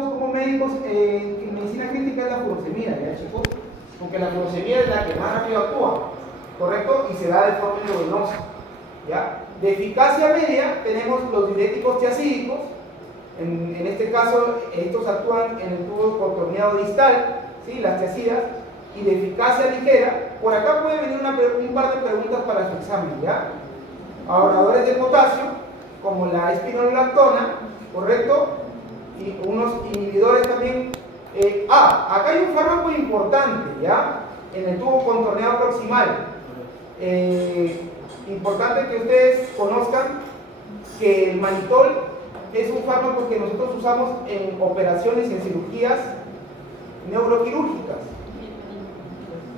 como médicos en medicina crítica es la furosemida, ¿ya chicos? Porque la furosemida es la que más rápido actúa, ¿correcto? Y se da de forma endovenosa, ¿ya? De eficacia media tenemos los diuréticos tiacídicos. En este caso, estos actúan en el tubo contorneado distal, ¿sí? Las tiacidas. Y de eficacia ligera, por acá puede venir un par de preguntas para su examen, ¿ya? Ahorradores de potasio, como la espironolactona, ¿correcto? Y unos inhibidores también. Acá hay un fármaco importante, ¿ya? En el tubo contorneado proximal. Importante que ustedes conozcan que el manitol es un fármaco que nosotros usamos en operaciones y en cirugías neuroquirúrgicas.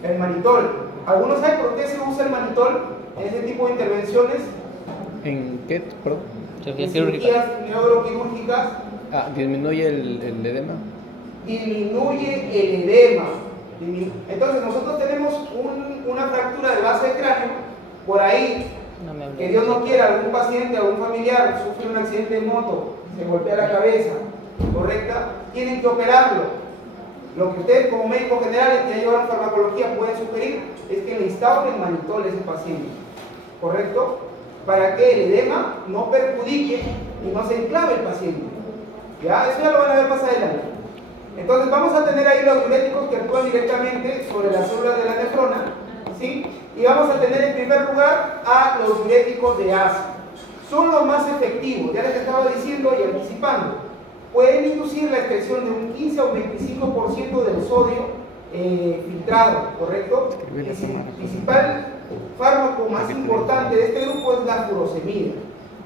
El manitol. ¿Algunos saben por qué se usa el manitol en ese tipo de intervenciones? ¿En qué? Perdón. En cirugías neuroquirúrgicas. Disminuye el edema. Disminuye el edema. Entonces nosotros tenemos una fractura de base de cráneo, por ahí, que Dios no quiera, algún paciente, algún familiar sufre un accidente de moto, se golpea la cabeza, ¿correcta? Tienen que operarlo. Lo que ustedes como médicos generales que ya llevaron farmacología pueden sugerir es que le instauren manitol a ese paciente, ¿correcto? Para que el edema no perjudique y no se enclave el paciente. ¿Ya? Eso ya lo van a ver más adelante. Entonces vamos a tener ahí los diuréticos que actúan directamente sobre las células de la nefrona, ¿sí? Y vamos a tener en primer lugar a los diuréticos de ASA. Son los más efectivos, ya les estaba diciendo y anticipando. Pueden inducir la excreción de un 15 o 25% del sodio filtrado, ¿correcto? El principal fármaco más importante de este grupo es la furosemida.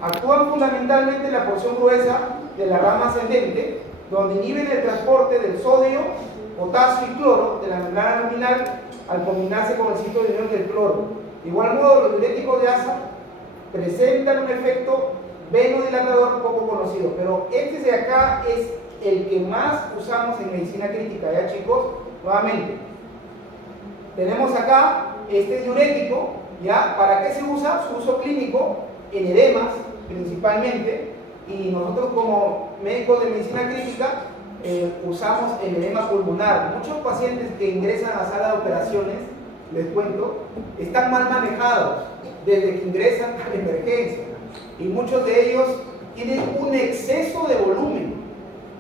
Actúan fundamentalmente en la porción gruesa de la rama ascendente, donde inhiben el transporte del sodio, potasio y cloro de la membrana luminal al combinarse con el sitio de unión del cloro. De igual modo, los diuréticos de ASA presentan un efecto venodilatador poco conocido, pero este de acá es el que más usamos en medicina crítica, ¿ya chicos? Nuevamente, tenemos acá este diurético, ¿ya? ¿Para qué se usa? Su uso clínico en edemas principalmente, y nosotros como médicos de medicina crítica usamos el edema pulmonar. Muchos pacientes que ingresan a sala de operaciones, les cuento, están mal manejados desde que ingresan a la emergencia, y muchos de ellos tienen un exceso de volumen,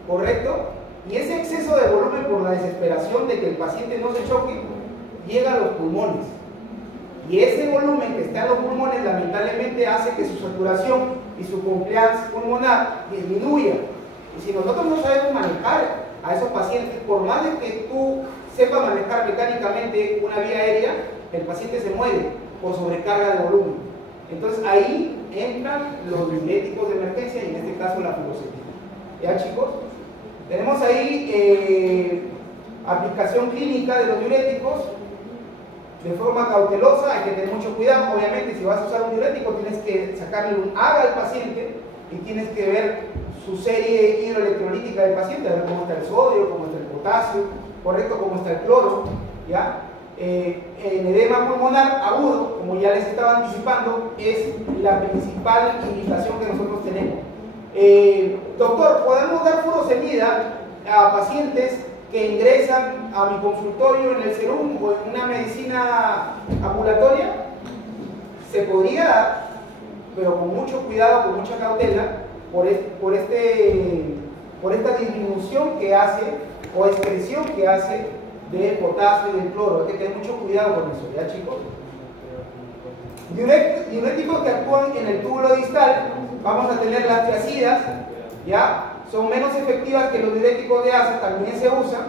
¿correcto? Y ese exceso de volumen, por la desesperación de que el paciente no se choque, llega a los pulmones. Y ese volumen que está en los pulmones lamentablemente hace que su saturación y su compliance pulmonar disminuya. Y si nosotros no sabemos manejar a esos pacientes, por más de que tú sepas manejar mecánicamente una vía aérea, el paciente se muere por sobrecarga de volumen. Entonces ahí entran los diuréticos de emergencia y en este caso la furosemida. ¿Ya chicos? Tenemos ahí aplicación clínica de los diuréticos de forma cautelosa. Hay que tener mucho cuidado. Obviamente, si vas a usar un diurético tienes que sacarle un AGA al paciente y tienes que ver su serie hidroelectrolítica del paciente, a ver cómo está el sodio, cómo está el potasio, correcto, cómo está el cloro, ¿ya? El edema pulmonar agudo, como ya les estaba anticipando, es la principal indicación que nosotros tenemos. Doctor, ¿podemos dar furosemida a pacientes que ingresan a mi consultorio en el SERUM o en una medicina ambulatoria? Se podría dar, pero con mucho cuidado, con mucha cautela, por esta disminución que hace o excreción que hace del potasio y del cloro. Hay que tener mucho cuidado con eso, ¿ya chicos? Diuréticos que actúan en el túbulo distal, vamos a tener las tiacidas, ¿ya? Son menos efectivas que los diuréticos de ASA, también se usan,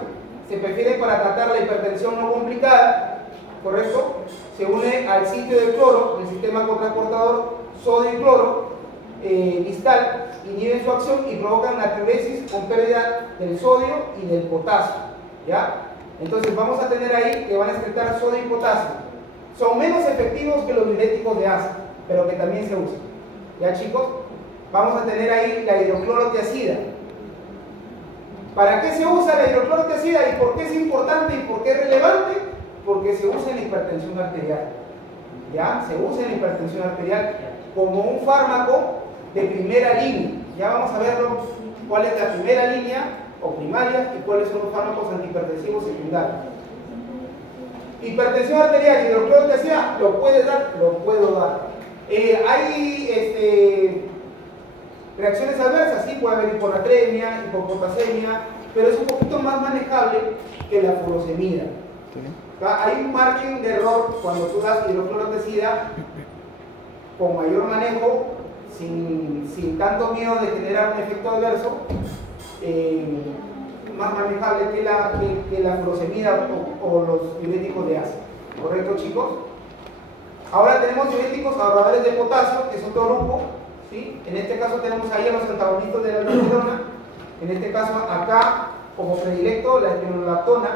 se prefieren para tratar la hipertensión no complicada, ¿correcto? Se une al sitio del cloro, el sistema cotransportador sodio y cloro distal, inhiben su acción y provocan natriuresis con pérdida del sodio y del potasio, ¿ya? Entonces vamos a tener ahí que van a excretar sodio y potasio. Son menos efectivos que los diuréticos de ASA, pero que también se usan, ¿ya chicos? Vamos a tener ahí la hidroclorotiazida. ¿Para qué se usa la hidroclorotiazida y por qué es importante y por qué es relevante? Porque se usa en la hipertensión arterial, ¿ya? Se usa en la hipertensión arterial como un fármaco de primera línea. Ya vamos a verlo cuál es la primera línea o primaria y cuáles son los fármacos antihipertensivos secundarios. Hipertensión arterial, hidrocloro de TCA, ¿lo puedes dar? Lo puedo dar. Hay reacciones adversas, sí, puede haber hiponatremia, hipopotasemia, pero es un poquito más manejable que la furosemida. Hay un margen de error cuando tú das hidroclorotesida con mayor manejo, sin tanto miedo de generar un efecto adverso, más manejable que la furosemida o los diuréticos de ácido. ¿Correcto, chicos? Ahora tenemos diuréticos ahorradores de potasio, que es otro grupo, ¿sí? En este caso tenemos ahí a los antagonistas de la aldosterona, en este caso acá como predilecto la espironolactona,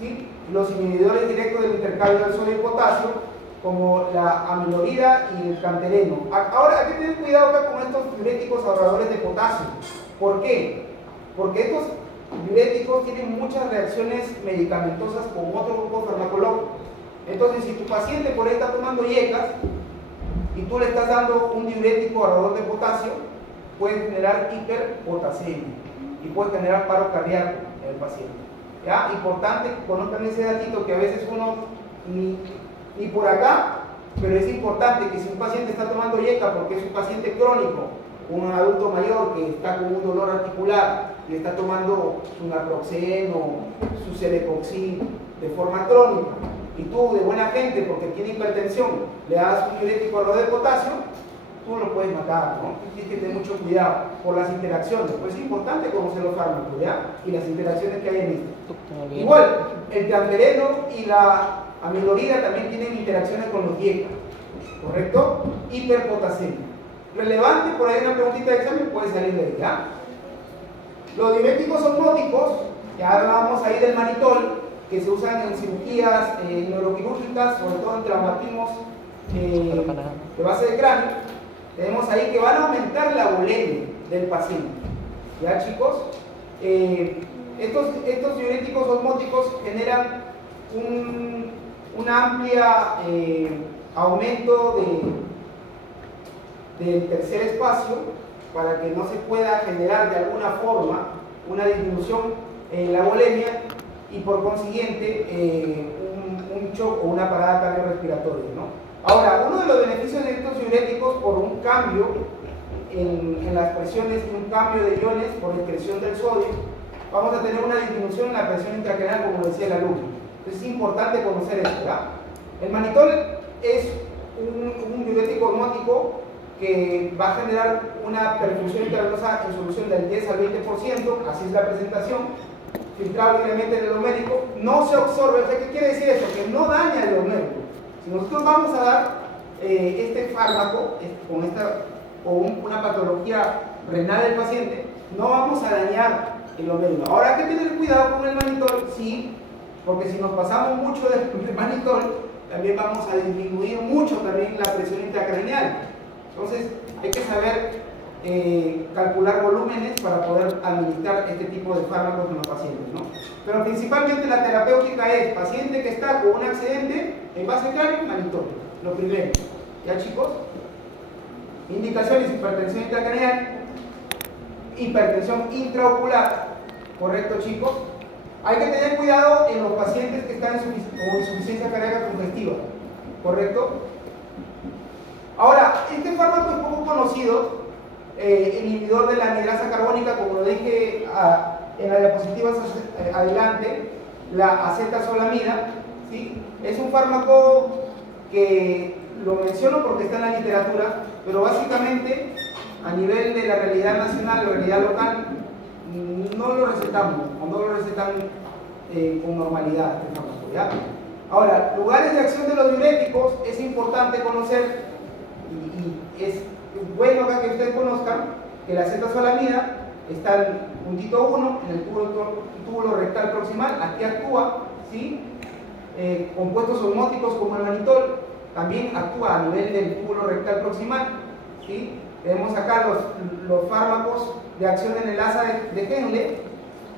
¿sí? Los inhibidores directos del intercambio del sodio y potasio, como la amilorida y el cantereno. Ahora hay que tener cuidado acá con estos diuréticos ahorradores de potasio. ¿Por qué? Porque estos diuréticos tienen muchas reacciones medicamentosas con otro grupo farmacológico. Entonces, si tu paciente por ahí está tomando yecas y tú le estás dando un diurético ahorrador de potasio, puede generar hiperpotasemia y puede generar paro cardíaco en el paciente. ¿Ya? Importante que conozcan ese datito que a veces uno ni por acá, pero es importante que si un paciente está tomando yeca porque es un paciente crónico, un adulto mayor que está con un dolor articular y está tomando su naproxeno, su celecoxib de forma crónica, y tú de buena gente porque tiene hipertensión le das un diurético ahorrador de potasio, tú lo puedes matar, ¿no? Tienes que tener mucho cuidado por las interacciones, pues es importante conocer los fármacos, ¿ya? Y las interacciones que hay en esto. Igual, el cantereno y la amilorida también tienen interacciones con los dietas, ¿correcto? Hiperpotasemia. Relevante, por ahí una preguntita de examen puede salir de ahí, ¿ya? Los diuréticos osmóticos, ya hablábamos ahí del manitol, que se usan en cirugías neuroquirúrgicas, sobre todo en traumatismos de base de cráneo. Tenemos ahí que van a aumentar la volemia del paciente, ¿ya, chicos? Estos diuréticos osmóticos generan un amplia aumento del tercer espacio para que no se pueda generar de alguna forma una disminución en la volemia y por consiguiente un shock o una parada cardiorrespiratoria, ¿no? Ahora, uno de los beneficios de estos diuréticos por un cambio en las presiones y un cambio de iones por excreción del sodio, vamos a tener una disminución en la presión intracraneal, como decía el alumno. Entonces es importante conocer esto, ¿verdad? El manitol es un diurético osmótico que va a generar una perfusión intravenosa en solución del 10 al 20%, así es la presentación, filtrado libremente en el homérico, no se absorbe. O sea, ¿qué quiere decir eso? Que no daña el homérico. Si nosotros vamos a dar este fármaco con una patología renal del paciente, no vamos a dañar el homérico. Ahora hay que tener cuidado con el manitol, sí, porque si nos pasamos mucho del manitol, también vamos a disminuir mucho también la presión intracraneal. Entonces hay que saber calcular volúmenes para poder administrar este tipo de fármacos en los pacientes, ¿no? Pero principalmente la terapéutica es paciente que está con un accidente en base cráneo, manitol, lo primero. ¿Ya, chicos? Indicaciones: hipertensión intracraneal, hipertensión intraocular, ¿correcto, chicos? Hay que tener cuidado en los pacientes que están con insuficiencia cardíaca congestiva, ¿correcto? Ahora, este fármaco es poco conocido, el inhibidor de la anhidrasa carbónica, como lo dije en las diapositivas adelante, la acetazolamida, ¿sí? Es un fármaco que lo menciono porque está en la literatura, pero básicamente a nivel de la realidad nacional, la realidad local, no lo recetamos, o no lo recetan con normalidad este fármaco, ¿ya? Ahora, lugares de acción de los diuréticos es importante conocer, y es bueno acá que ustedes conozcan que la acetazolamida está en puntito 1, en el túbulo rectal proximal, aquí actúa, ¿sí? Compuestos osmóticos como el manitol también actúa a nivel del túbulo rectal proximal, ¿sí? Tenemos acá los fármacos de acción en el asa de Henle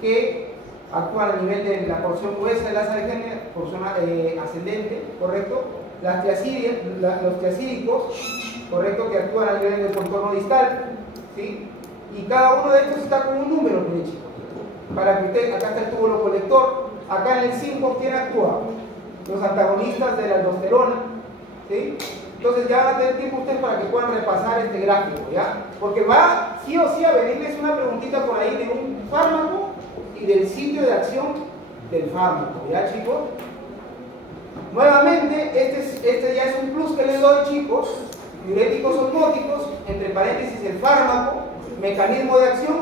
que actúan a nivel de la porción gruesa del asa de Henle, porción ascendente, ¿correcto? Los tiazídicos, ¿correcto? Que actúan a nivel del contorno distal, ¿sí? Y cada uno de estos está con un número, mire chicos. Para que usted, acá está el túbulo colector, acá en el 5, ¿quién actúa? Los antagonistas de la aldosterona, ¿sí? Entonces ya va a tener tiempo ustedes para que puedan repasar este gráfico, ¿ya? Porque va sí o sí a venirles una preguntita por ahí de un fármaco y del sitio de acción del fármaco, ¿ya chicos? Nuevamente, este ya es un plus que les doy, chicos. Diuréticos osmóticos, entre paréntesis el fármaco, mecanismo de acción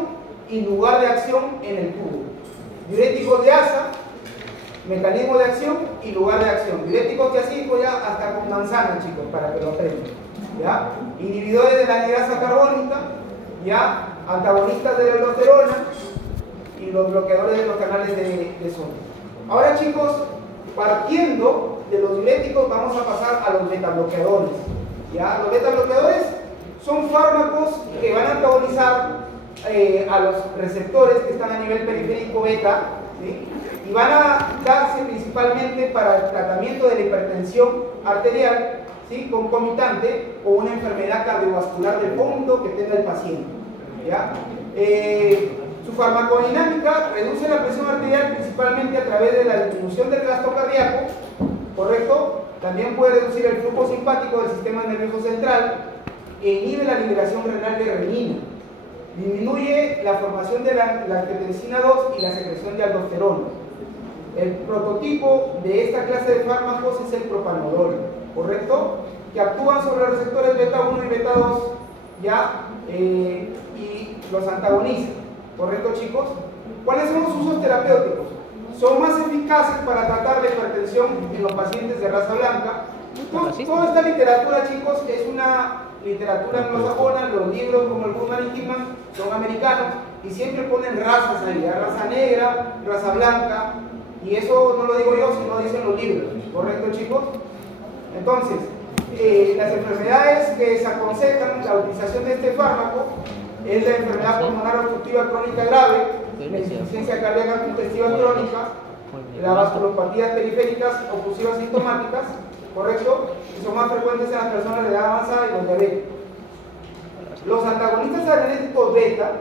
y lugar de acción en el tubo. Diuréticos de asa, mecanismo de acción y lugar de acción. Diuréticos tiacídicos ya hasta con manzana, chicos, para que lo aprendan, ¿ya? Inhibidores de la anhidrasa carbónica, ¿ya? Antagonistas de la aldosterona y los bloqueadores de los canales de sodio. Ahora, chicos, partiendo de los diuréticos vamos a pasar a los betabloqueadores, ¿ya? Los betabloqueadores son fármacos que van a antagonizar a los receptores que están a nivel periférico beta, ¿sí? Y van a darse principalmente para el tratamiento de la hipertensión arterial, ¿sí? Concomitante o una enfermedad cardiovascular del fondo que tenga el paciente, ¿ya? Su farmacodinámica reduce la presión arterial principalmente a través de la disminución del gasto cardíaco, ¿correcto? También puede reducir el flujo simpático del sistema nervioso central e inhibe la liberación renal de renina. Disminuye la formación de la angiotensina 2 y la secreción de aldosterona. El prototipo de esta clase de fármacos es el propanolol, ¿correcto? Que actúan sobre los receptores beta 1 y beta 2, ¿ya? Y los antagonizan, ¿correcto, chicos? ¿Cuáles son los usos terapéuticos? Son más eficaces para tratar la hipertensión en los pacientes de raza blanca. Toda esta literatura, chicos, es una literatura anglosajona. Los libros como el Goodman y Hickman son americanos y siempre ponen razas ahí, raza negra, raza blanca, y eso no lo digo yo, sino dicen los libros, ¿correcto, chicos? Entonces, las enfermedades que se aconsejan la utilización de este fármaco es la enfermedad pulmonar obstructiva crónica grave, la insuficiencia cardíaca congestiva crónica, las vasculopatías periféricas oclusivas sintomáticas, ¿correcto? Que son más frecuentes en las personas de edad avanzada y los diabéticos. Los antagonistas adrenérgicos beta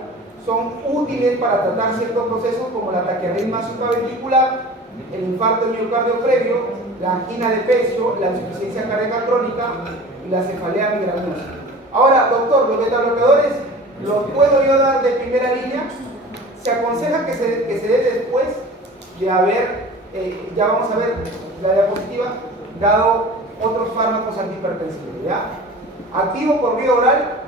son útiles para tratar ciertos procesos como la taquiarritmia supraventricular, el infarto de miocardio previo, la angina de pecho, la insuficiencia cardíaca crónica y la cefalea migrañosa. Ahora, doctor, los betabloqueadores los puedo yo dar de primera línea. Se aconseja que se dé después de haber, ya vamos a ver la diapositiva, dado otros fármacos antihipertensivos, ¿ya? Activo por vía oral,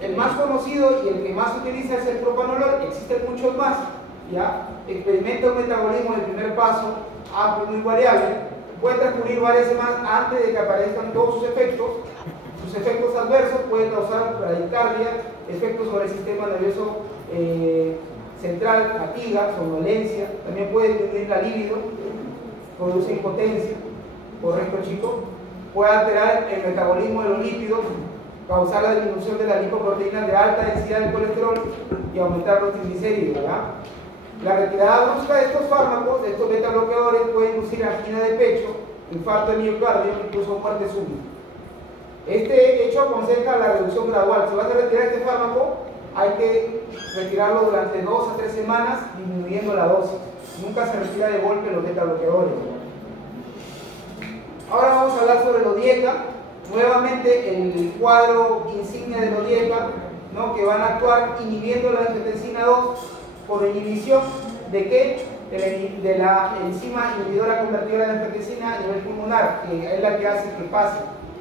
el más conocido y el que más se utiliza es el propanolol. Existen muchos más, ¿ya? Experimenta un metabolismo del primer paso, amplio y muy variable. Puede transcurrir varias semanas antes de que aparezcan todos sus efectos. Sus efectos adversos pueden causar bradicardia, efectos sobre el sistema nervioso central, fatiga, somnolencia. También puede disminuir la libido, produce impotencia, ¿correcto, chicos? Puede alterar el metabolismo de los lípidos, causar la disminución de las lipoproteínas de alta densidad de colesterol y aumentar los triglicéridos, ¿verdad? La retirada brusca de estos fármacos, de estos beta bloqueadores, puede inducir angina de pecho, infarto de miocardio, incluso muerte súbita. Este hecho aconseja la reducción gradual. Si vas a retirar este fármaco, hay que retirarlo durante 2 a 3 semanas, disminuyendo la dosis. Nunca se retira de golpe los beta bloqueadores. Ahora vamos a hablar sobre el ODIECA. Nuevamente el cuadro insignia del ODIECA, ¿no? Que van a actuar inhibiendo la angiotensina 2 por inhibición de ¿qué? De la enzima inhibidora convertidora de angiotensina a nivel pulmonar, que es la que hace que pase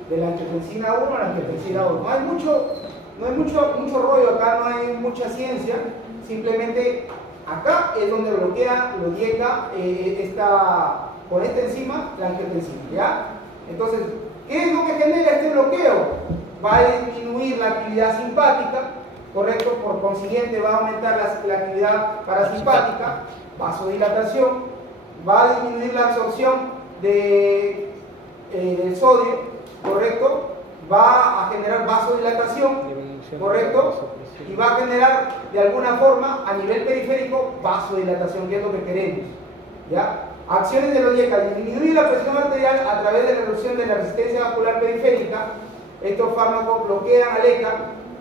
de la angiotensina 1 a la angiotensina 2. No hay mucho rollo acá, no hay mucha ciencia, simplemente acá es donde bloquea el ODIECA con esta enzima la angiotensina, ¿ya? Entonces, ¿qué es lo que genera este bloqueo? Va a disminuir la actividad simpática, ¿correcto? Por consiguiente va a aumentar la actividad parasimpática, vasodilatación, va a disminuir la absorción del sodio, ¿correcto? Va a generar vasodilatación, ¿correcto? Y va a generar de alguna forma a nivel periférico vasodilatación, que es lo que queremos, ¿ya? Acciones del ODIECA: disminuir la presión arterial a través de la reducción de la resistencia vascular periférica. Estos fármacos bloquean al ECA,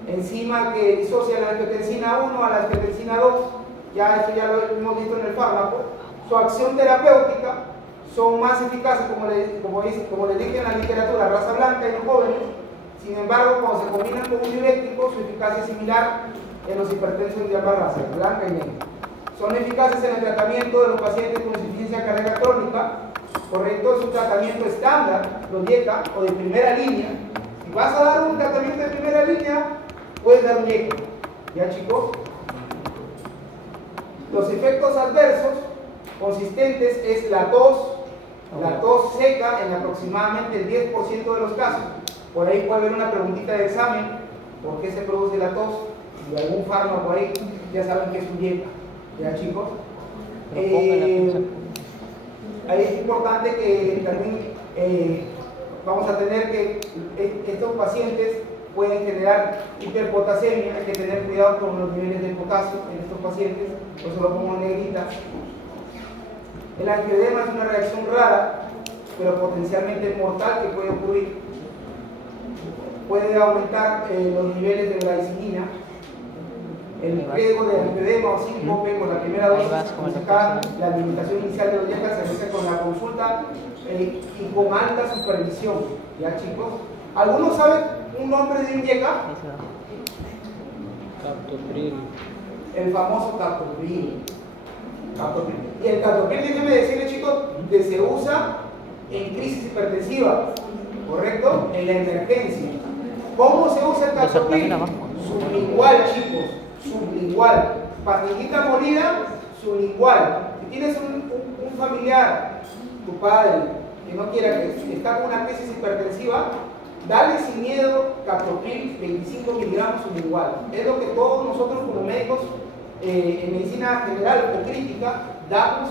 enzima que disocia la angiotensina 1 a la angiotensina 2, ya esto ya lo hemos visto en el fármaco. Su acción terapéutica son más eficaces, como les dije en la literatura, raza blanca y los jóvenes. Sin embargo, cuando se combinan con un diurético, su eficacia es similar en los hipertensos de ambas razas, blanca y negra. Son eficaces en el tratamiento de los pacientes con insuficiencia cardíaca crónica. Correcto, es un tratamiento estándar, los YECA, o de primera línea. Si vas a dar un tratamiento de primera línea, puedes dar un YECA. ¿Ya, chicos? Los efectos adversos consistentes es la tos seca en aproximadamente el 10% de los casos. Por ahí puede haber una preguntita de examen, ¿por qué se produce la tos? Y algún fármaco ahí, ya saben que es un YECA. ¿Ya, chicos? Ahí es importante que también vamos a tener que estos pacientes pueden generar hiperpotasemia, hay que tener cuidado con los niveles de potasio en estos pacientes, por eso lo pongo en negrita. El angioedema es una reacción rara, pero potencialmente mortal que puede ocurrir. Puede aumentar los niveles de glicemia. El riesgo de angioedema o síncope con la primera dosis, la alimentación inicial de los YECA se realiza con la consulta y con alta supervisión. ¿Ya, chicos? ¿Algunos saben un nombre de un YECA? Captopril. El famoso captopril. Y el captopril, déjenme decirles, chicos, que se usa en crisis hipertensiva, ¿correcto? En la emergencia. ¿Cómo se usa el captopril? Sublingual, chicos. Sublingual. Pastillita molida, sublingual. Si tienes un familiar, tu padre, que no quiera, que está con una crisis hipertensiva, dale sin miedo captopril 25 miligramos sublingual. Es lo que todos nosotros como médicos en medicina general o crítica damos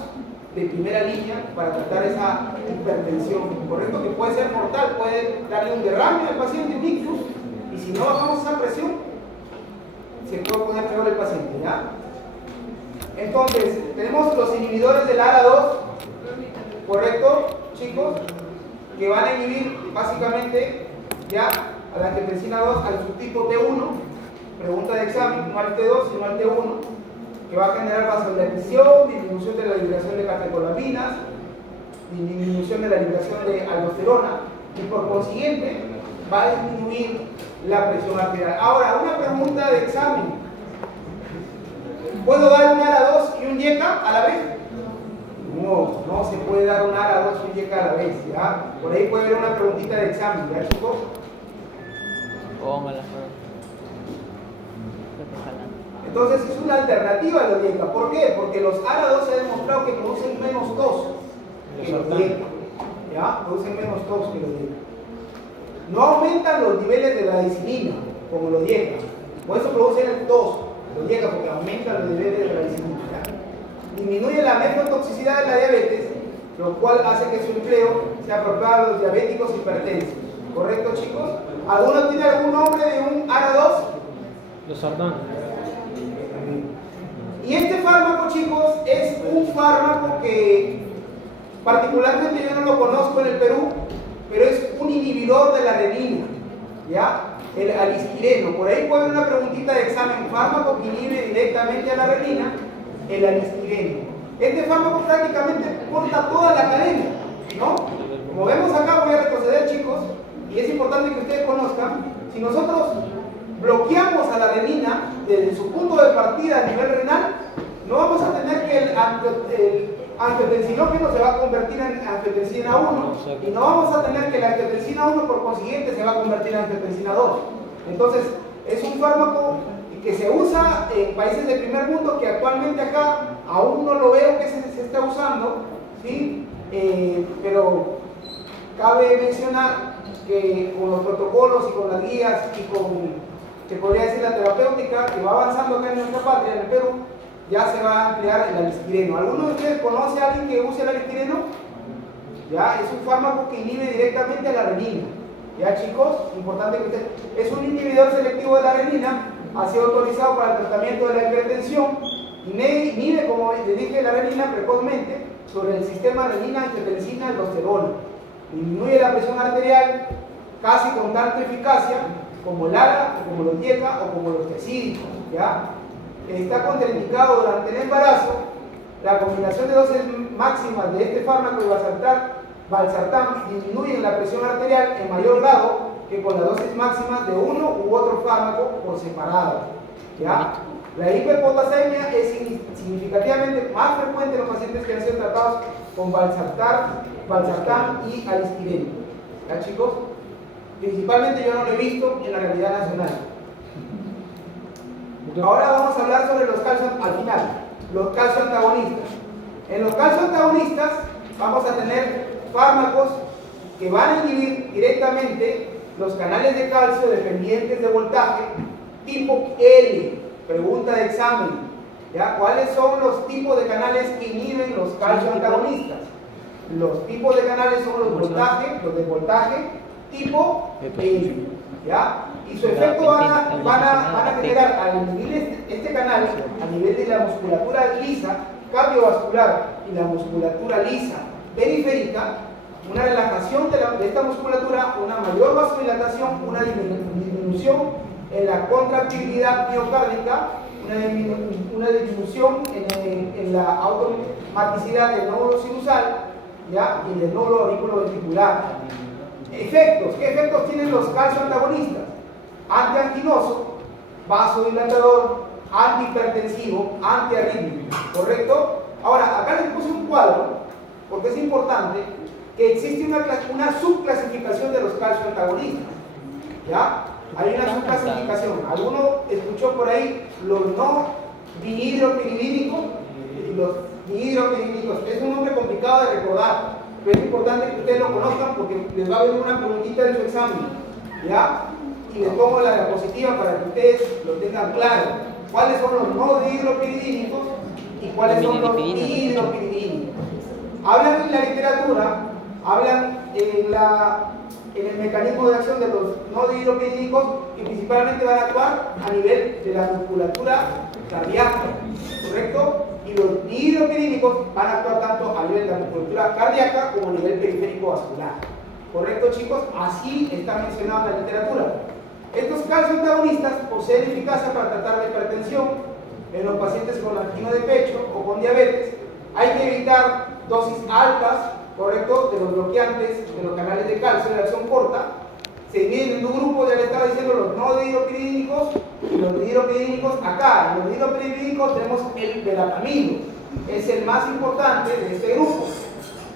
de primera línea para tratar esa hipertensión, ¿correcto? Que puede ser mortal, puede darle un derrame al paciente, un ictus, y si no bajamos esa presión, se puede poner peor el paciente, ¿ya? Entonces, tenemos los inhibidores del ARA2, ¿correcto, chicos? Que van a inhibir básicamente ya a la angiotensina 2 al subtipo T1, pregunta de examen, no al T2 sino al T1, que va a generar vasodilatación, disminución de la liberación de catecolaminas, disminución de la liberación de aldosterona, y por consiguiente va a disminuir la presión arterial. Ahora, una pregunta de examen: ¿puedo dar un ARA2 y un YECA a la vez? No, no se puede dar un ARA2 y un YECA a la vez, ¿ya? Por ahí puede haber una preguntita de examen, ¿ya, chicos? Póngala. Entonces es una alternativa a los YECA. ¿Por qué? Porque los ARA2 se ha demostrado que producen menos tos que los YECA. ¿Ya? Producen menos tos que los YECA. No aumentan los niveles de glicemia como los YECA. Por eso producen el tos, los YECA, porque aumentan los niveles de glicemia. Disminuye la nefrotoxicidad de la diabetes, lo cual hace que su empleo sea apropiado a los diabéticos hipertensos. ¿Correcto, chicos? ¿Alguno tiene algún nombre de un ARA2? Los Sardán. Y este fármaco, chicos, es un fármaco que particularmente yo no lo conozco en el Perú, pero es un inhibidor de la renina, ¿ya? El alistireno. Por ahí puede haber una preguntita de examen: fármaco que inhibe directamente a la renina, el alistireno. Este fármaco prácticamente corta toda la cadena, ¿no? Como vemos acá, voy a retroceder, chicos, y es importante que ustedes conozcan: si nosotros bloqueamos a la renina desde su punto de partida a nivel renal, no vamos a tener que el angiotensinógeno se va a convertir en angiotensina 1, y no vamos a tener que la angiotensina 1 por consiguiente se va a convertir en angiotensina 2. Entonces es un fármaco que se usa en países del primer mundo, que actualmente acá aún no lo veo que se está usando, ¿sí? Pero cabe mencionar que con los protocolos y con las guías y con, se podría decir, la terapéutica que va avanzando acá en nuestra patria, en el Perú, ya se va a emplear el alistireno. ¿Alguno de ustedes conoce a alguien que use el alistireno? Ya, es un fármaco que inhibe directamente a la renina. Ya, chicos, importante que ustedes... Es un inhibidor selectivo de la renina, ha sido autorizado para el tratamiento de la hipertensión, inhibe, como les dije, la renina precozmente sobre el sistema renina-angiotensina-aldosterona. Disminuye la presión arterial casi con tanta eficacia como el ARA, o como los DIECA, o como los tesídicos, ¿ya? Está contraindicado durante el embarazo. La combinación de dosis máximas de este fármaco y valsartán disminuyen la presión arterial en mayor grado que con las dosis máximas de uno u otro fármaco por separado, ¿ya? La hiperpotasemia es significativamente más frecuente en los pacientes que han sido tratados con valsartán y alistireno, ¿ya, chicos? Principalmente yo no lo he visto en la realidad nacional. Ahora vamos a hablar sobre los calcio, al final, los calcioantagonistas. En los calcioantagonistas vamos a tener fármacos que van a inhibir directamente los canales de calcio dependientes de voltaje tipo L. Pregunta de examen, ¿ya? ¿Cuáles son los tipos de canales que inhiben los calcioantagonistas? Los tipos de canales son los de voltaje tipo L, ¿ya? Y su efecto van a generar, al inhibir este canal, a nivel de la musculatura lisa cardiovascular y la musculatura lisa periférica, una relajación de esta musculatura, una mayor vasodilatación, una disminución en la contractilidad miocárdica, una disminución en la automaticidad del nódulo sinusal, ¿ya? Y del nódulo auriculoventricular. Efectos. ¿Qué efectos tienen los calcioantagonistas? Antianginoso, vasodilatador, antihipertensivo, antiarrítmico, ¿correcto? Ahora, acá les puse un cuadro, porque es importante que existe una subclasificación de los calcioantagonistas, ¿ya? Hay una subclasificación. ¿Alguno escuchó por ahí los no dihidropiridínicos? Los dihidropiridínicos es un nombre complicado de recordar, pero es importante que ustedes lo conozcan porque les va a venir una preguntita en su examen, ¿ya? Y les pongo la diapositiva para que ustedes lo tengan claro. ¿Cuáles son los no dihidropiridínicos y cuáles son los dihidropiridínicos? Hablan en la literatura, hablan en el mecanismo de acción de los no dihidropiridínicos y principalmente van a actuar a nivel de la musculatura cardíaca, ¿correcto? Y los dihidropiridínicos van a actuar tanto a nivel de la musculatura cardíaca como a nivel periférico vascular, ¿correcto, chicos? Así está mencionado en la literatura. Estos calcioantagonistas poseen eficacia para tratar la hipertensión en los pacientes con angina de pecho o con diabetes. Hay que evitar dosis altas, ¿correcto?, de los bloqueantes de los canales de calcio de acción corta. Se dividen en un grupo, ya les estaba diciendo, los no dihidropiridínicos y los dihidropiridínicos. Acá, en los dihidropiridínicos tenemos el verapamilo, es el más importante de este grupo.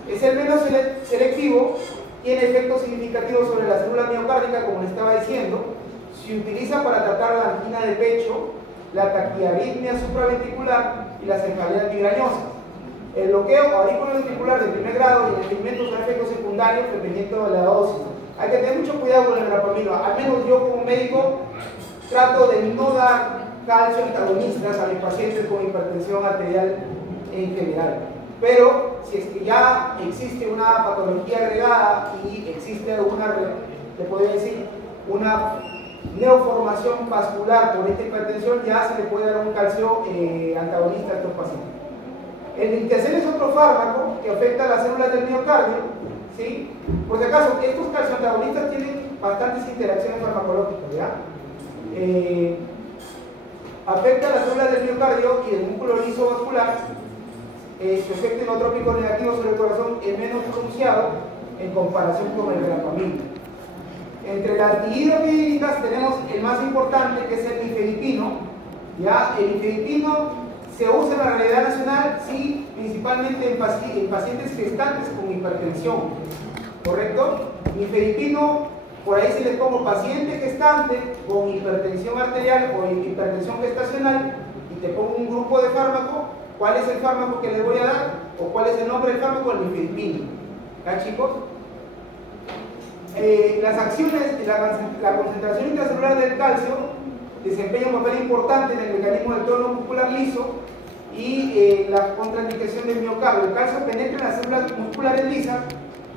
Es el menos selectivo, tiene efectos significativos sobre la célula miocárdica, como les estaba diciendo. Se utiliza para tratar la angina de pecho, la taquiarritmia supraventricular y las cefaleas migrañosas. El bloqueo auriculoventricular de primer grado y el experimento son efectos secundarios dependiendo de la dosis. Hay que tener mucho cuidado con el verapamilo. Al menos yo como médico trato de no dar calcioantagonistas a mis pacientes con hipertensión arterial en general. Pero si es que ya existe una patología agregada y existe te podría decir, una neoformación vascular por esta hipertensión, ya se le puede dar un calcio antagonista a estos pacientes. El nitazel es otro fármaco que afecta a las células del miocardio, ¿sí? Por si acaso, estos calcioantagonistas tienen bastantes interacciones farmacológicas, ¿ya? Afecta a las células del miocardio y del músculo liso vascular. Su efecto inotrópico negativo sobre el corazón es menos pronunciado en comparación con el verapamilo. Entre las dihidropiridínicas tenemos el más importante, que es el nifedipino, ¿ya? El nifedipino se usa en la realidad nacional, sí, principalmente en pacientes gestantes con hipertensión, ¿correcto? Nifedipino, por ahí si les pongo paciente gestante con hipertensión arterial o hipertensión gestacional y te pongo un grupo de fármaco, ¿cuál es el fármaco que les voy a dar? ¿O cuál es el nombre del fármaco? El nifedipino. ¿Ya, chicos? Las acciones, la concentración intracelular del calcio desempeña un papel importante en el mecanismo del tono muscular liso y la contraindicación del miocardio. El calcio penetra en las células musculares lisas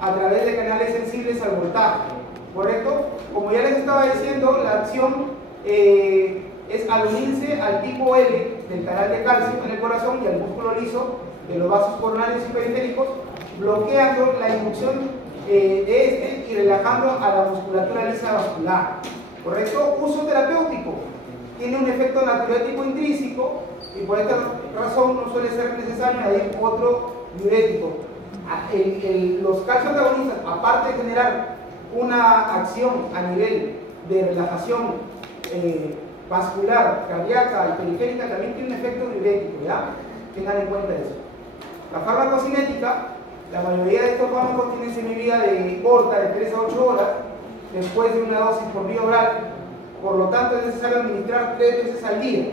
a través de canales sensibles al voltaje, ¿correcto? Como ya les estaba diciendo, la acción es al unirse al tipo L del canal de calcio en el corazón y al músculo liso de los vasos coronarios y periféricos, bloqueando la inducción de este y relajando a la musculatura lisa vascular. ¿correcto? Uso terapéutico. Tiene un efecto natriurético intrínseco y por esta razón no suele ser necesario añadir otro diurético. Los calcio antagonistas, aparte de generar una acción a nivel de relajación vascular, cardíaca y periférica, también tiene un efecto diurético, ¿ya? Tengan en cuenta eso. La farmacocinética, la mayoría de estos fármacos tienen semivida corta, de 3 a 8 horas, después de una dosis por vía oral, por lo tanto es necesario administrar 3 veces al día.